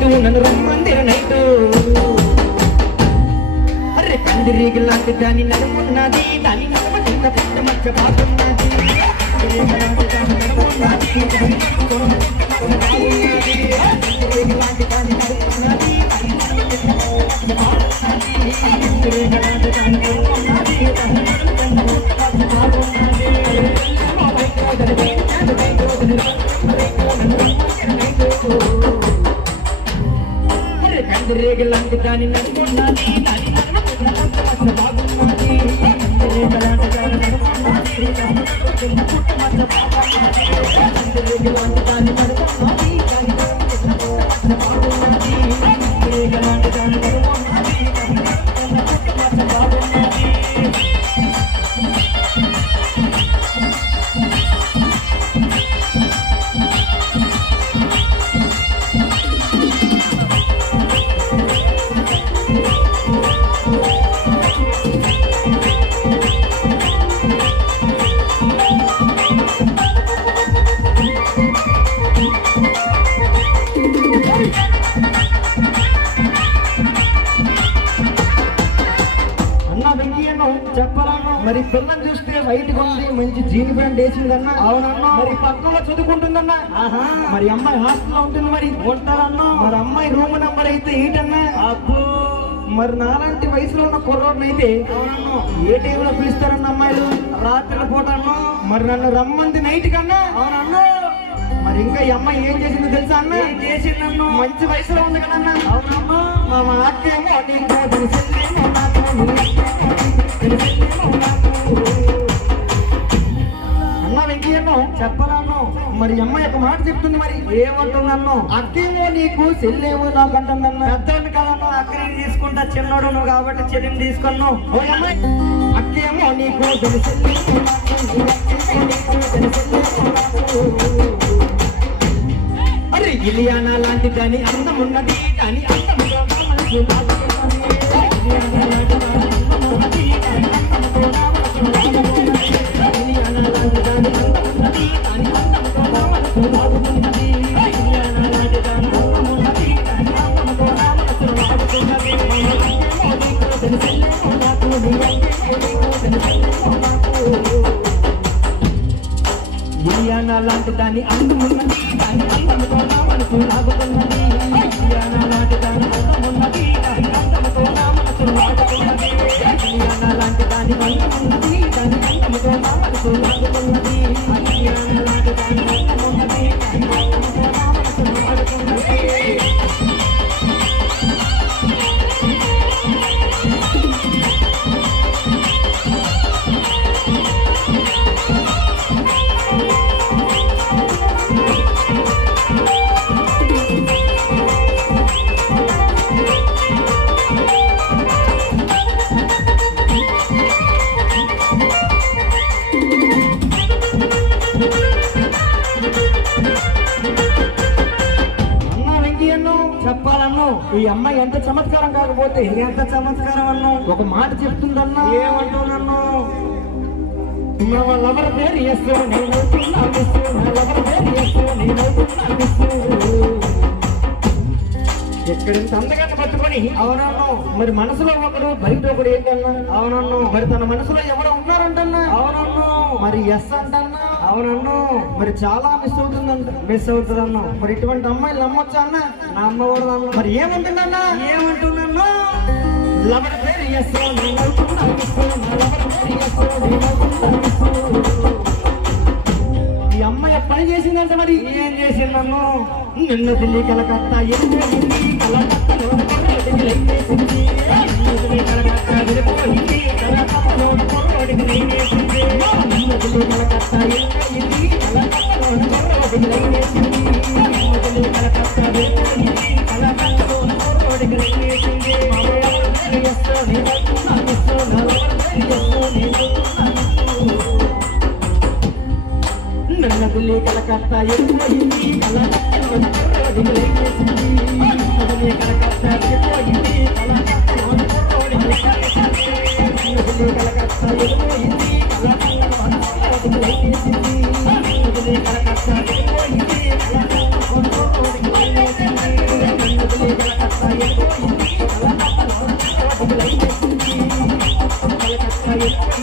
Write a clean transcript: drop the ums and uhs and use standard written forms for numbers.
Night నన్ను రమ్మందిర night అరే కందిరీగి లాంటి దాని నడుమున్నది దాని నడుమ కింద పుట్ట మచ్చ బాగున్నది లాంటి దాని నడుమున్నది రేగలాంటి దాని నడుమున్నది దాని నడుమ బాగున్నది రేగలాంటి దాని నడుమున్నది రేగలాంటి దాని నడుమున్నది దాని బాగున్నది రేగలాంటి దాని నడుమున్నది బాగున్నది చెప్పరాను మరి పిల్లని చూస్తే వైట్ ఉంది మంచి జీన్ ప్యాంట్ వేసిందన్నా అవునన్నా మరి పక్కలో చదువుకుంటుందన్నా మరి అమ్మాయి హాస్టల్లో ఉంటుంది మరి ఉంటారన్నా మరి అమ్మాయి రూమ్ నెంబర్ అయితే 8 అన్నా అబ్బో మరి నాలాంటి వయసులో ఉన్న కుర్రోడ్ని అయితే ఏ టైంలో పిలుస్తారన్న అమ్మాయిలు రాత్రి పూట అన్నా మరి నన్ను రమ్మంది నైట్ కన్నా అవునన్నా మరి ఇంకా ఈ అమ్మాయి ఏం చేసిందో తెలుసా అన్న చేసిందన్ను మంచి వయసులో ఉంది కదన్నా అవునమ్మా మా అక్కేమో అన్న వెంకయ్యను చెప్పరాను మరి అమ్మాయి ఒక మాట చెప్తుంది మరి ఏమంటుందన్ను అక్కేమో నీకు చెల్లేమో నాకు అంటుందన్న పెద్దోడిని కదన్నా అక్కడిని తీసుకుంటా చిన్నోడు నువ్వు కాబట్టి చెల్లిని తీసుకున్నావు ఓ అమ్మాయి అక్కేమో నీకు అరే ఇలియానా లాంటి దాని అందం ఉన్నది కానీ అందముగా మనసు లాంటి దాని అందమున్నది దాని అందముతో నా మనసు లాగుతున్నది లాంటి దాని అందమున్నది దాని అందముతో నా మనసు లాగుతున్నది లాంటి దాని అందమున్నది దాని అందముతో నా మనసు లాగుతున్నది లాంటి దాని అందమున్నది దాని అందముతో నా మనసు లాగుతున్నది చెప్పాలన్ను ఈ అమ్మాయి ఎంత చమత్కారం కాకపోతే ఎంత చమత్కారం అన్ను ఒక మాట చెప్తుందన్నా ఏమంటావు నన్ను లవర్ పేరు ఎస్సు నేను లవర్ పేరు ఎస్సు నేను ఎక్కడింత అందగాన్ని పట్టుకొని అవునన్ను మరి మనసులో ఒకడు బయట ఒకడు ఏంటన్నా అవునన్ను మరి తన మనసులో ఎవరో ఉన్నారంటన్నా అవునన్ను మరి ఎస్ అంటన్నా అవునన్ను మరి చాలా మిస్ అవుతుందన్నా మరి ఇటువంటి అమ్మాయిలు నమ్మొచ్చా అన్న నమ్మకూడదు అన్న మరి ఏముంటుందన్నా ఏమంటుందన్నా లవర్ పేరు ఎస్ ఈ అమ్మాయి పని చేసిందంట మరి ఏం చేసిందన్ను నిన్ను ఢిల్లీ కలకత్తా నన్న ఢిల్లీ కలకత్తా వెళ్ళిపోయింది కలకత్తా వెళ్ళిపోయింది. కలకత్తా వెళ్ళిపోయింది.